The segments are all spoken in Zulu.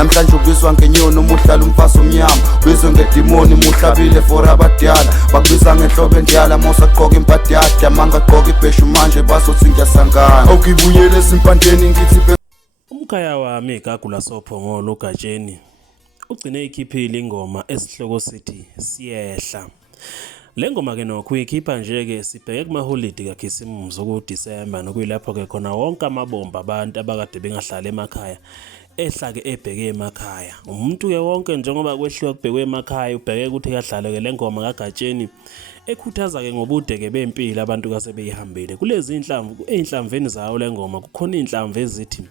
namhlanje ubizwa ngenyoni umuhlala umfazi omnyama ubizwe ngedimoni umuhlabile for abadala bakubiza ngenhlobo endiyala mosaqoka impadi yakhe amangaqoka ibheshu manje bazothi ngiyasangana awukibuyele esimpandeni ngithi Umkhaya wami igagula sophongolo uGatsheni ugcine ikhiphile ingoma esihloko sithi Siyehla. Le ngoma ke nokho uyikhipha nje ke sibheke kuma holiday kaKhisimusi ku-December nokuyilapho ke khona wonke amabomba abantu abakade bengahlala emakhaya ehla ke ebheke emakhaya. Umuntu ke wonke njengoba kwehliwa kubhekwe emakhaya ubheke ukuthi kahlale ke le ngoma kaGatsheni ekhuthaza ke ngobude ke bempilo abantu kasebeyihambile. Kulezi inhlamvu einhlamveni zayo le ngoma kukhona inhlamvu ezithi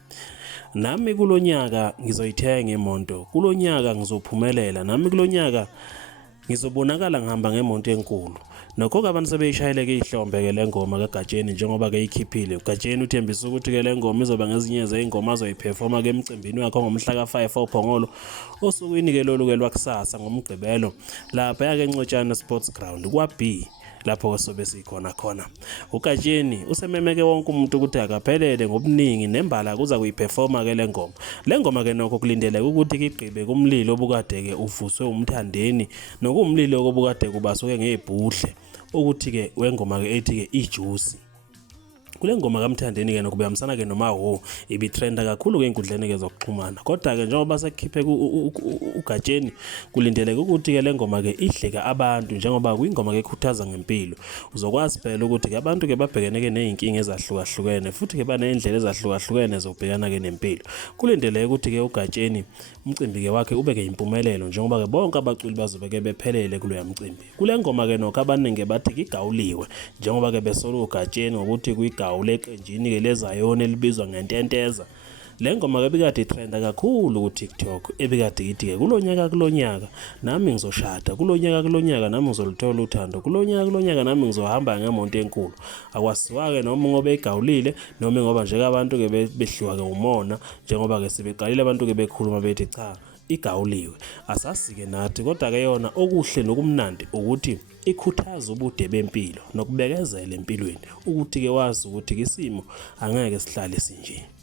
nami kulonyaka ngizoyithenga imoto, kulonyaka ngizophumelela, nami kulonyaka ngizobonakala ngihamba ngemonto enkulu. Nokho abantu sebeyishayele ke ihlombe ke le ngoma kaGatsheni njengoba ke ikhiphile. uGatsheni uthembisa ukuthi ke le ngoma izoba ngezinye zeingoma azoyiperforma ke emcimbini wakhe ngomhla ka5 oPhongolo osukwini ke lolu ke lwakusasa ngomgqibelo lapha yake eNcotshane Sports Ground kwaB lapho sobe sikhona khona. uGatsheni usememeke wonke umuntu ukuthi akaphelele ngobuningi nembala kuza kuyiperforma ke le ngoma. Le ngoma ke nokho kulindeleke ukuthi kigqibe kumlilo obukade ke uvuswe umthandeni nokumlilo obukade kubasuke ngebhudle ukuthi ke wengoma ke ethi ke ijuice. Kule ngoma kaMthandeni ke nokubuyamisana ke noma ibitrenda kakhulu ke enkundleni ke zokuxhumana. Kodwa ke njengoba sekukhiphe uGatsheni kulindeleke ukuthi ke le ngoma ke ihleka abantu njengoba kuyingoma ke ekhuthaza ngempilo. Uzokwazi phela ukuthi ke abantu ke babhekene ke nezinkinga ezahlukahlukene futhi ke banezindlela ezahlukahlukene zokubhekana ke nempilo. Kulindeleke ukuthi ke uGatsheni umcimbi ke wakhe ube ke impumelelo njengoba ke bonke abaculi bazobe ke bephelele kulo yamcimbi. Kule ngoma ke nokho abaningi bathi igawuliwe njengoba ke besolo uGatsheni ngokuthi kuyigawule eqenjini ke leZayoni elibizwa ngententeza. Le ngoma ke bikade itrenda kakhulu ku TikTok ebikade ithi ke kulonyaka nami ngizoshada, kulonyaka nami ngizoluthola uthando, kulonyaka nami ngizohamba ngemonto enkulu. Akwasiwa ke noma ngoba egawulile noma ngoba nje abantu ke behliwa ke umona njengoba ke sebeqalile abantu ke bekhuluma bethi cha igawuliwe. Asasike nathi kodwa ke yona okuhle nokumnandi ukuthi ikhuthaza ubude bempilo nokubekezela empilweni ukuthi ke wazi ukuthi isimo angeke sihlale sinje.